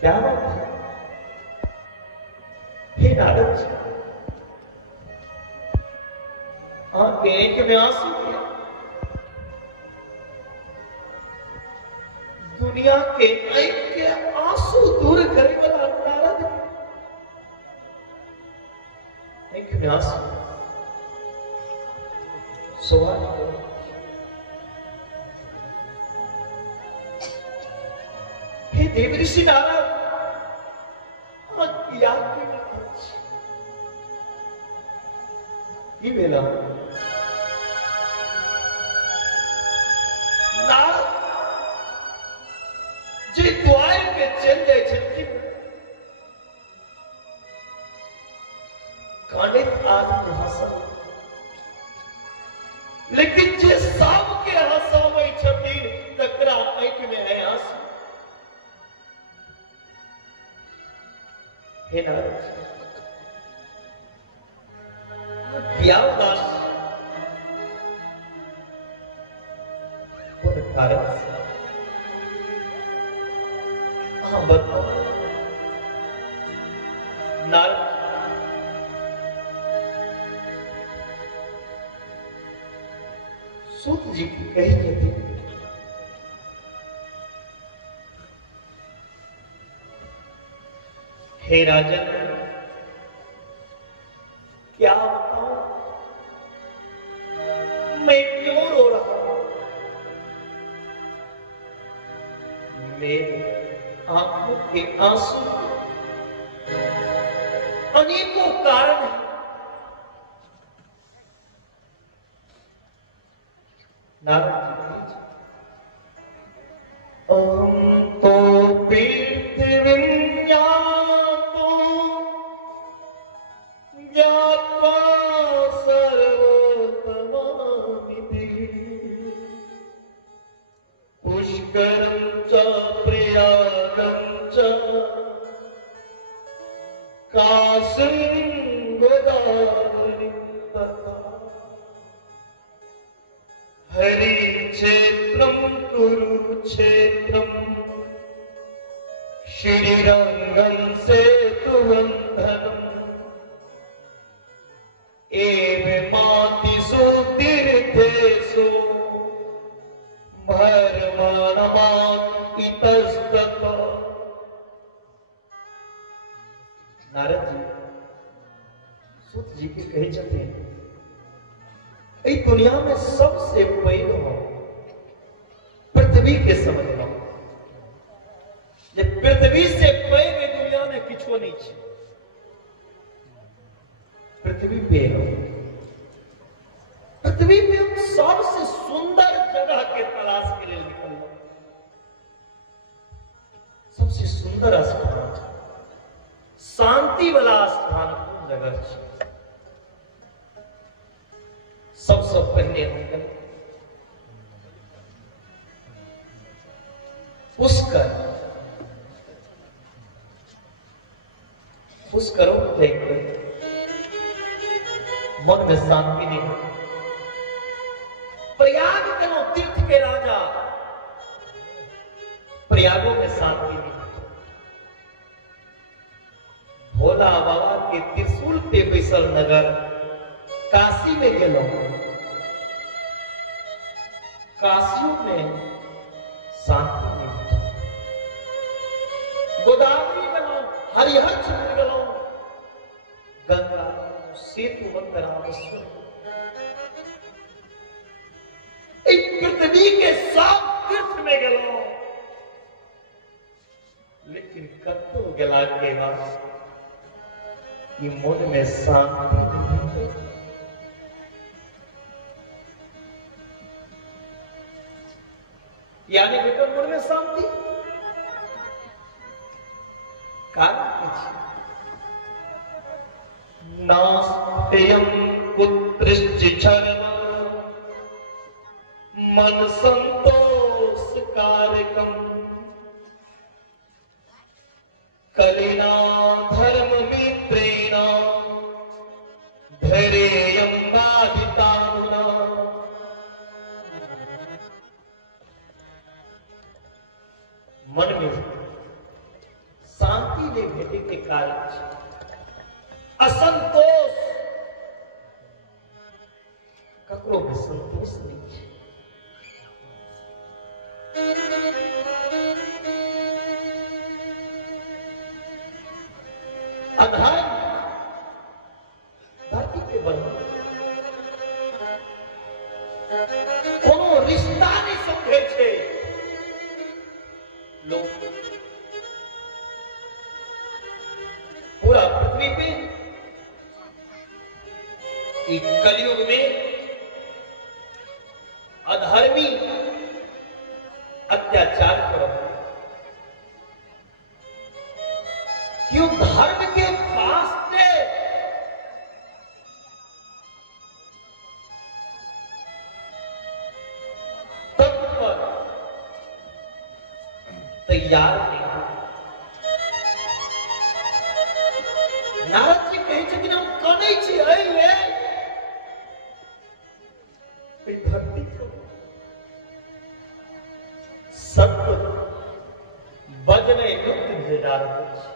क्या बात है? हे नारद जी, आंख में आंसू किया। दुनिया के एक के आंसू दूर करे वाला नारद, एक में आंसू सवाल करो। हे देव ऋषि नारद, क्या ये बेला नारद जे द्वार पे चल जाए छथिन, कानित आदमी हंसा, लेकिन जे सबके हंसावे छथिन तकरा आंख में है आंसू। हे नारद, क्या उदास कौन कारण? हाँ बताओ नारद। सूत जी की कही कहती, हे राजन, क्या बताऊं मैं क्यों रो रहा हूं? मेरे आंखों के आंसू अनेकों कारण हैं। नारद जी, अहम तो पृथ्वी ज्ञात्वा सर्वोत्तमामिति, पुष्करं च प्रयागं च काशीं गोदावरीं तथा हरिक्षेत्रं कुरुक्षेत्रं श्रीरंगं सेतुबन्धनम् एवमातिषु तीर्थेषु भरमाणमान् इतस्ततः। नारद जी सूत जी के कहे जाते हैं, इस दुनिया में सबसे पैग हो पृथ्वी के समझ लो। जब पृथ्वी से पैग दुनिया में किछो नहीं है। पृथ्वी पे हो, पृथ्वी पे हम सबसे सुंदर जगह के तलाश के लिए निकल लो। सबसे सुंदर स्थान, शांति वाला स्थान कौन जगह है? सबसे पहले हम पुष्कर मन में शांति नहीं होती। प्रयाग करो तीर्थ के राजा, प्रयागों में शांति नहीं होती। भोला बाबा के त्रिशूल पे बैसल नगर काशी में गेलो, काशियों में शांति नहीं होती। गोदावरी गलो, हरिहर क्षेत्र गलो, गंगा सेतु बंदरामेश्वर, पृथ्वी के सब तीर्थ में गलो, लेकिन कतो गला के बाद ये मन में शांति नहीं। यानी बेकर मन में शांति कारण नास्त्यं पुत्रश्चिच्छर्म मन संतोष कारकम कलिना धर्म मित्रेण धैर्यं बाधितानुना। मन में नहीं भेटे के कारण असंतोष ककरो में संतोष नहीं है। अधर्म धरती पे बढ़ कोनो रिश्ता नहीं समझे छे लोग। पूरा पृथ्वी पे एक कलयुग में अधर्मी अत्याचार करो, क्यों धर्म के पास से तत्पर तैयार नहीं हो। नारद जी कहे छथिन हम कनै छी अइले धरती को सत्य बजने युक्त भेजा रहल छै।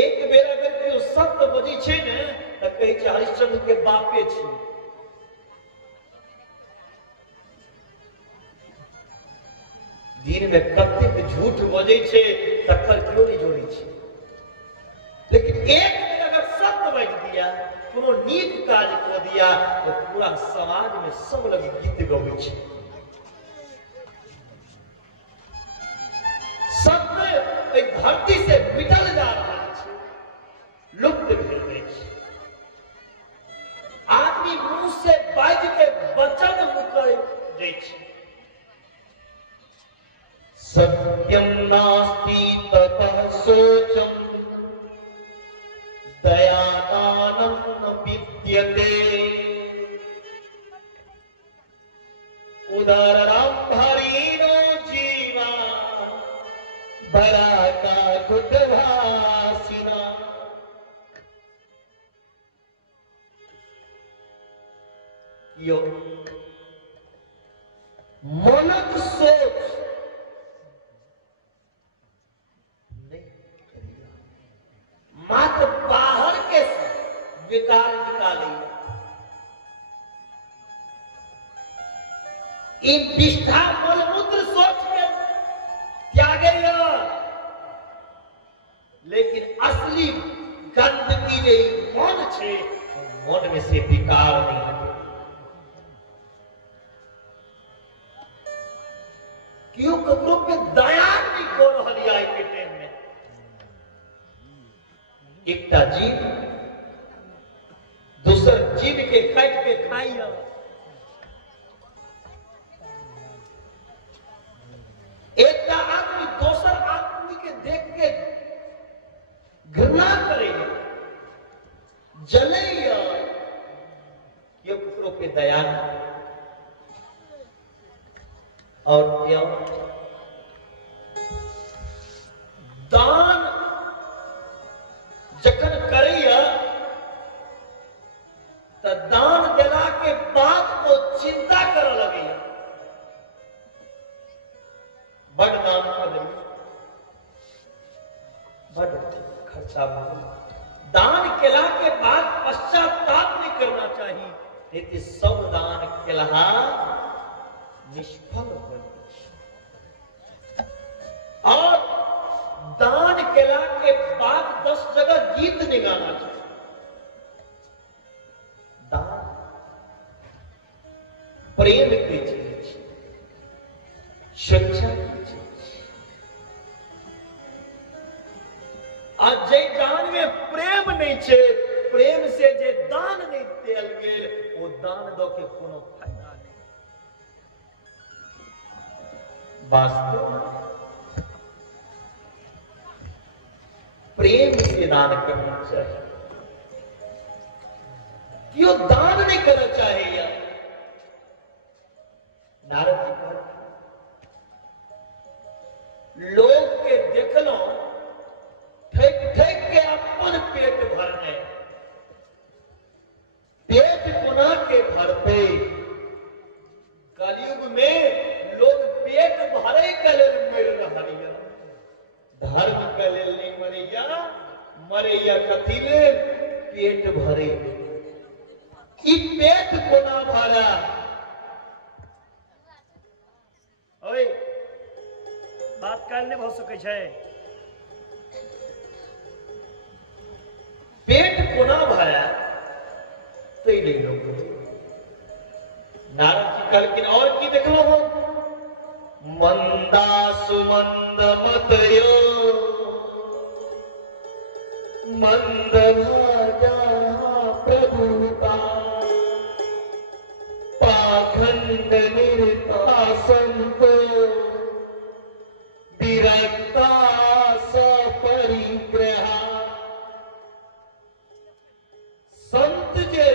एक बेर अगर केओ सत्य बजै छै ने त कहै छै हरिश्चंद्र के बापे छी। दिन में कतेक झूठ बजै छै तकर क्यों नहीं जोड़ै छै, लेकिन एक बेर अगर सत्य बज दिया, कोनो नीक काज कर दिया तो पूरा समाज में सब लग गीत गबै छै। सत्य धरती से मिटल जा रहा है, लुप्त भेल छै। आदमी मुंह से बाज के वचन मुकर दै छै। सत्यम नास्ति ततः शोचम दयादानं न विद्यते उदारम्भरीणो जीवा भराका कुटभासिना। यो मनक सोच मात्र बाहर के विकार निकाले, इन निष्ठा मलमूत्र सोच के त्यागे, लेकिन असली गंदगी जे मन छे मन में से विकार नहीं हटे। क्यों ककरो पे दया नहीं कर रहल आई के टाइम में। एकटा जीव दूसर जीव के काट के खाइया, एकटा आदमी दोसर आदमी के देख के घृणा करेगा, जलेगा, क्यों ककरो पे दया नहीं। और क्यों दान जखन करैया तो दान देला के बाद वो चिंता कर लगे, बड़ दान कर बड़ खर्चा हो। दान केला के बाद पश्चाताप नहीं करना चाहिए, लेकिन सब दान केलहा निष्फल हो। और दान केला के बाद 10 जगह गीत नहीं गाना चाहिए। दान प्रेम की चीज, शिक्षा की चीज। आज जे दान में प्रेम नहीं छे, प्रेम से जे दान नहीं देल गेल, वो दान दो के कोनो फायदा नहीं। वास्तव प्रेम से दान करना चाहिए, क्यों दान नहीं करना चाहिए। यार नारद जी कहते लोग के देखलो ठेक ठेक के अपन पेट भरने, पेट पुना के भरते। कलयुग में लोग पेट भरे के लिए मर रहा है, धर्म के लेल नहीं मरैया, मरैया कथी ले? पेट भरे। ई पेट कोना भरा? ओए बात काल नहीं भ सकै छै। पेट कोना भरा तै ले लोग। नारद जी कहलखिन और की देखलो हो? मंदा सुमंद मतयो मंद राजा प्रभुता पाखंड निर्ता संतो विरक्ता सपरिग्रहा। संत जे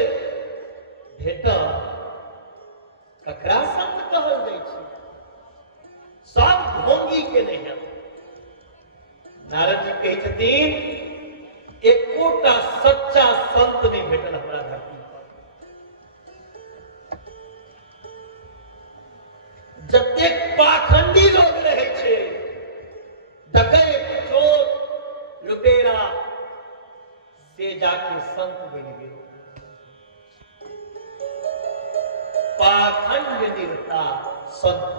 भेटा ककरा संत कहल जाइ छै? सब ढोंगी के नहीं है। नारद जी कहे छथिन एकोटा सच्चा संत नहीं भेटल हमरा धरती पर। जतेक पाखंडी लोग रहे छे, डकैत, चोर, लुटेरा, से जाके संत बन गए। पाखंड निरता संत,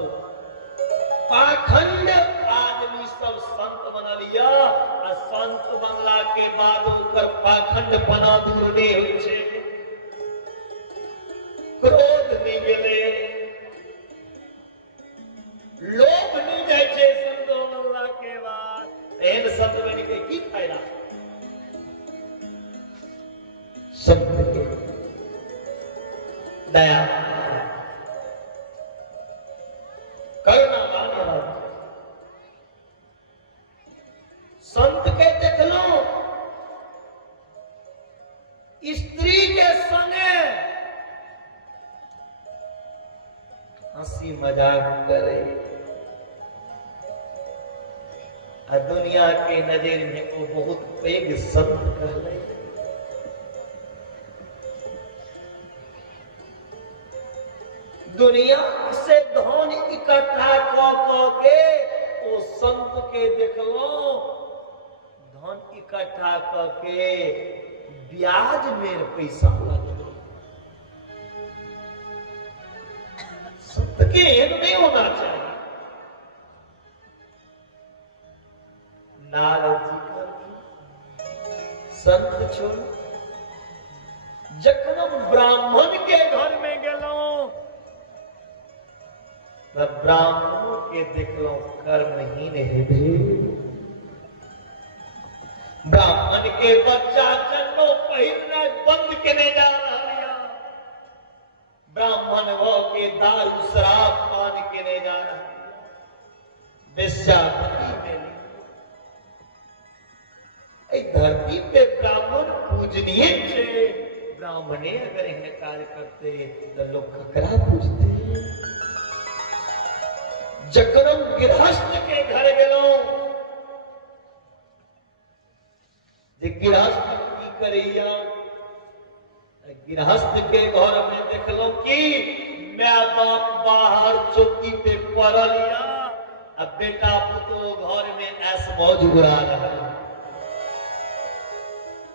पाखंड आदमी सब संत बना लिया और संत बनला के बाद ओकर पाखंड पना दूर नहीं होय छै। क्रोध नहीं गेले, लोभ नहीं जाय छै संत बनला के बाद। एहन संत बन के की फायदा? संत के दया करुणा संत के देख लो, स्त्री के संगे हंसी मजाक करे, दुनिया के नजर में वो बहुत पैघ संत कहले। दुनिया से धन इकट्ठा क के ओ संत के देखलो, धन इकट्ठा करके ब्याज में पैसा लगलो। संत के नहीं होना चाहिए। नारद जी का संत छोड़ो, जखन ब्राह्मण के घर में गेलो तब ब्राह्मणों के देखलो कर्महीन हेबे। ब्राह्मण के बच्चा जन्नो पहिरना बंद केने जा रहा। ब्राह्मण वो के दारू शराब पान केने जा रहा। वेश्यावृत्ति में धरती पे ब्राह्मण पूजनीय छे। ब्राह्मणे अगर इन्हें कार्य करते तो लोग ककरा पूजते। जकरम गृहस्थ के घर गेलो, गृहस्थ की करैया, गृहस्थ के घर में देखलो कि माय बाप बाहर चौकी पे पड़ल या, अब बेटा पुतो घर में ऐश मौज उड़ा रहा।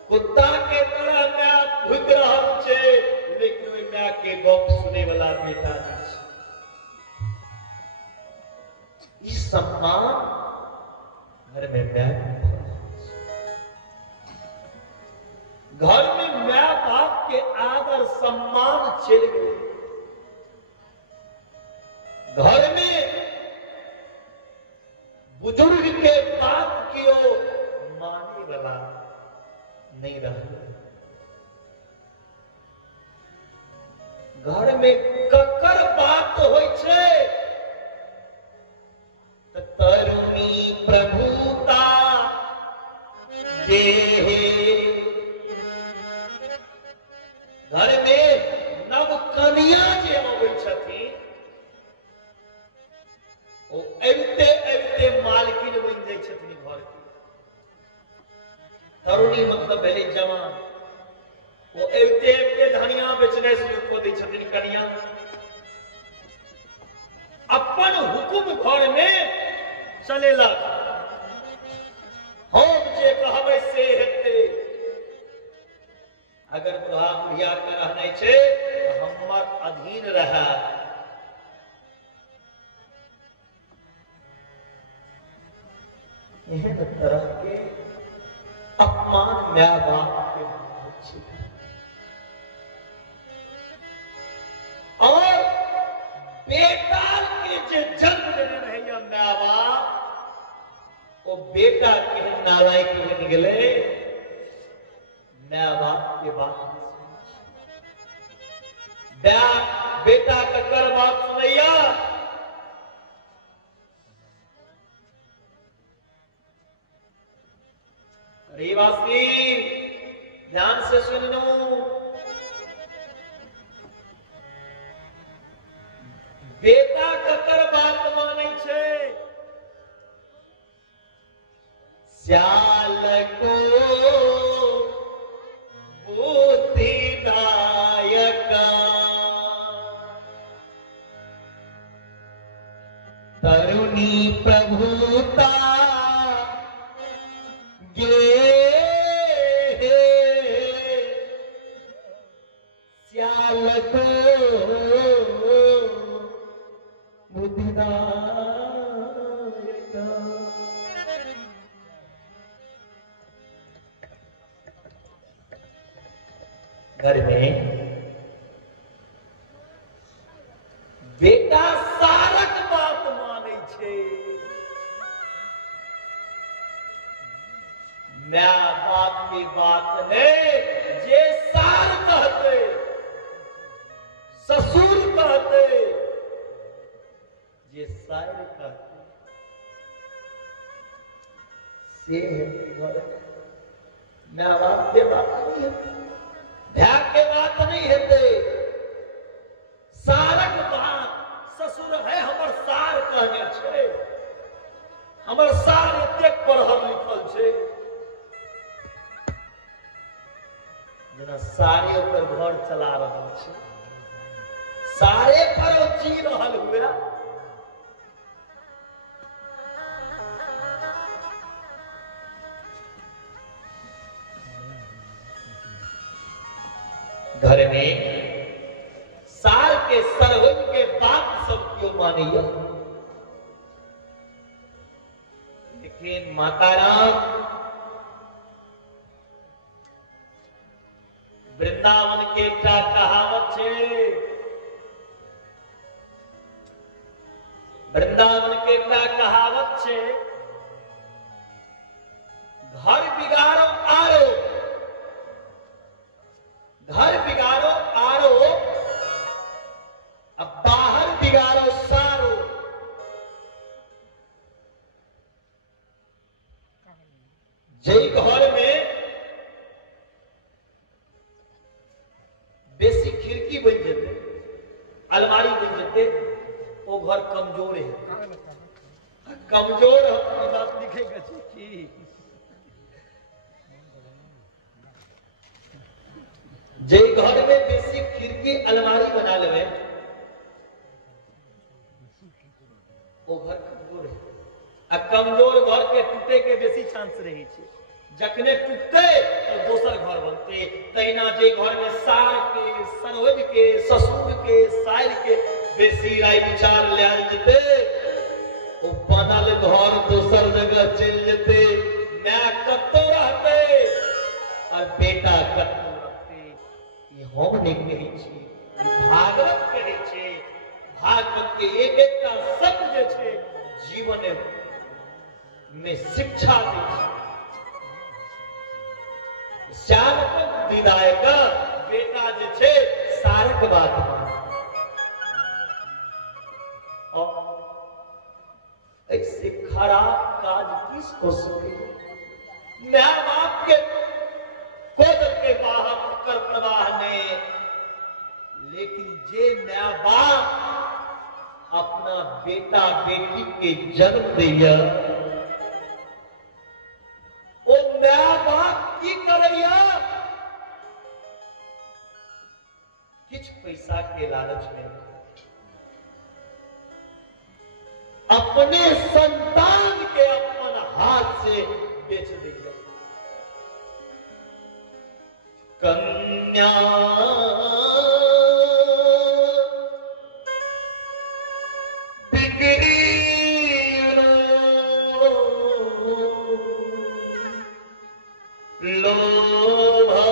कुत्ता के तरह माय भूख रहल छे, लेकिन ओई माय के गप सुने वाला बेटा नहीं छे। ई सम्मान घर में घर में माँ बाप के आदर सम्मान चल गए। घर में बुजुर्ग के बात कियो माने वाला नहीं रहा। घर में ककर बात होय छे तरुणी प्रभुता देहे। घर में नव कन्या जे आबै छथिन ओ अबिते अबिते मालकिन बन जाइ छथिन घर के। तरुणी मतलब भेलै जवान। वो अबिते अबिते धनिया बेचने शुरू कऽ दै छथिन कन्या। अपन हुकुम घर में चलेलक। हम जे कहबै से हेतै। अगर बुढ़ा बुढ़िया के रहने छे तो हमर अधीन रह। एहन तरह के अपमान माय बाप के होय छै। और बेटा के जे जन्म देने रहे माय बाप, वो बेटा के नालायक बन गए। माय बाप के बात बेटा ककर बात सुनैया। रेवासी ध्यान से सुन लो। बेटा ककर बात मानै छै। श्याल को बुद्धिदायक तरुणी प्रभुता गे श्याल को बुद्धिदायक। घर में बेटा सारक बात मानै छै। माय बाप की बात है जे सार कहते, ससुर कहते, जे सार कहते से माय बाप के बात नहीं है। भैया के बात नहीं हेते। सारक बात ससुर है हमर सार कहने छे। हमर सार एते पढ़ल लिखल छे। जेना सारे पर घर चला रहल छे, सारे पर ओ जी रहल हुए। घर में सार के सरहुज के बात सब क्यों मानिए। लेकिन माता राम वृंदावन के एकटा कहावत छे। वृंदावन के एकटा कहावत छे, घर बिगाड़ो आरो, घर बिगाड़ो आरो, अब बाहर बिगाड़ो सारो। जई घर में बेसी खिड़की बन जेते, अलमारी बन जेते, वो घर कमजोर है। कमजोर अपनी बात लिखेगा की जे घर में बेसी खिड़की अलमारी बना लेवे, वो घर कमजोर है। आ कमजोर घर के टूटे के बेसी चांस रही छे। जखने टूटते तो दोसर घर बनते। तहिना जे घर में सार के, सरोज के, ससुर के, साइर के बेसी राय विचार लायल जेते, वो बनल घर दोसर जगह चल जेते। माय कत्तो रहते और बेटा कत्तो। हम नहीं कही छी, भागवत कहे छे। भागवत के एक एकटा शब्द जे छे जीवन में शिक्षा दै छे। श्याल को बुद्धिदायक बेटा जे छे सारक बात माने। ऐसे खराब काज किसको सके। माय बाप के कोद के बाहर कर प्रवाह ने, लेकिन जे माय बाप अपना बेटा बेटी के जन्म दिया, वो माय बाप की करैया। किछ पैसा के लालच में अपने संतान के अपन हाथ से बेच कन्या लोभा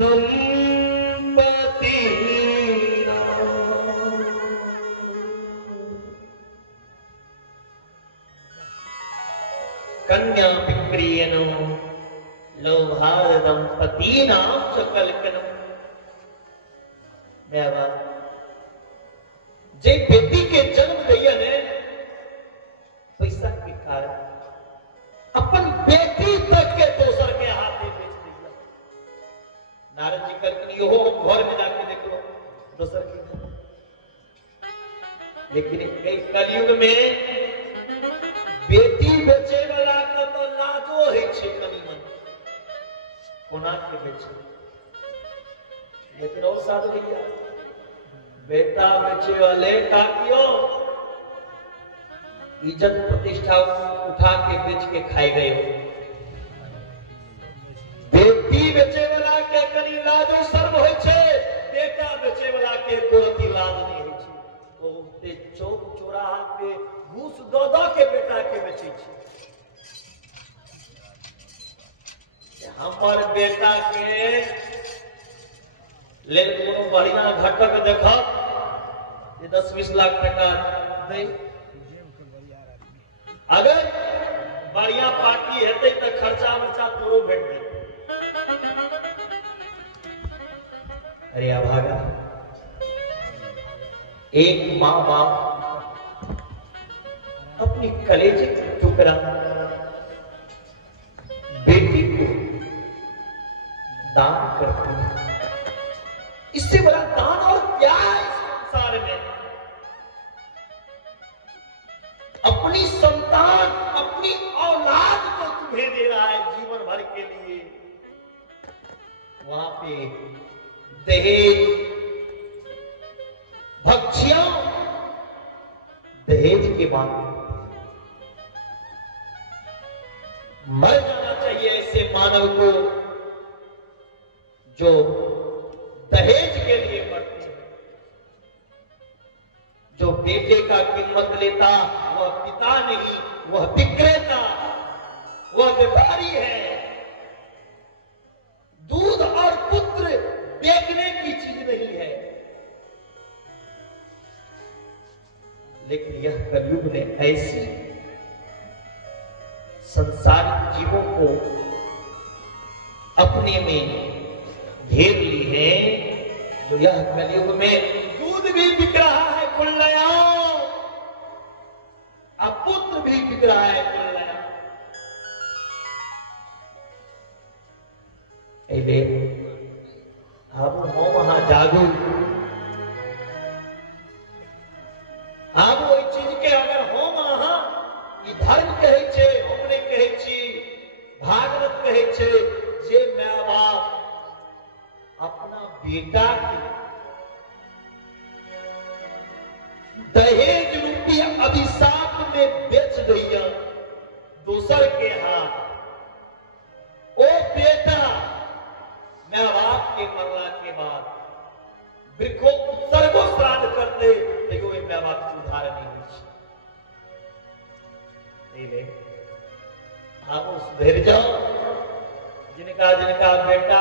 दंपति कन्या विक्रियनो लोभाद दंपति नाम सकलकनो। जे बेटी के जन्म दैया ने पैसा के कारण अपन बेटी तक के दोसर के हाथे बेच दिया। नारद जी कहते हो घर में जाके देख लो दोसर के। लेकिन कलयुग में बेटी बेचे वाला का तो लाजो है कनी मन कोना के बेचे। लेकिन और साधु भैया बेटा बेचे वाले का कियो इज्जत प्रतिष्ठा उठा के बेच के खाए गए हो। बेटी बेचे वाला के कनी लाजो शर्म होय छे, बेटा बेचे वाला के कोरती लाज नहीं होय छे। तो ते चौक चौराहा पे घूस दो के बेटा के बेचे छे। हमर बेटा के ले कोनो बढ़िया घटक देखब ये 10-20 लाख टका दे। अगर बढ़िया पार्टी हेतै तो खर्चा वर्चा तोरो भेट दे। अरे अभागा एक माँ बाप अपनी कलेजे का टुकड़ा बेटी को दान करते हैं। इससे बड़ा दान और क्या है इस संसार में। अपनी संतान अपनी औलाद को तुम्हें दे रहा है जीवन भर के लिए। वहां पे दहेज भक्ष्यों दहेज के बाद मर जाना चाहिए ऐसे मानव को जो दहेज के लिए मरते हैं। जो बेटे का कीमत लेता वह पिता नहीं, वह विक्रेता, वह व्यापारी है। दूध और पुत्र बेचने की चीज नहीं है। लेकिन यह कलयुग ने ऐसी संसारिक जीवों को अपने में घेर ली है जो यह कलयुग में दूध भी बिक रहा है खुल्लया, अब पुत्र भी बिक रहा है खुल्लया। अब हो वहां जागू अब वही चीज के अगर हो वहां ई धर्म कहे छे हमने कहे छी भागवत कहे छे जे माय बाप अपना बेटा के दहेज रूपी अभिशाप में बेच दैया दोसर के हाथ। ओ बेटा माय बाप के मरला के बाद वृक्षों उत्सर्गो श्राद्ध करते देखो ये माय बाप की उदाहरण नहीं हुई। आप सुधर जाओ जिनका जिनका बेटा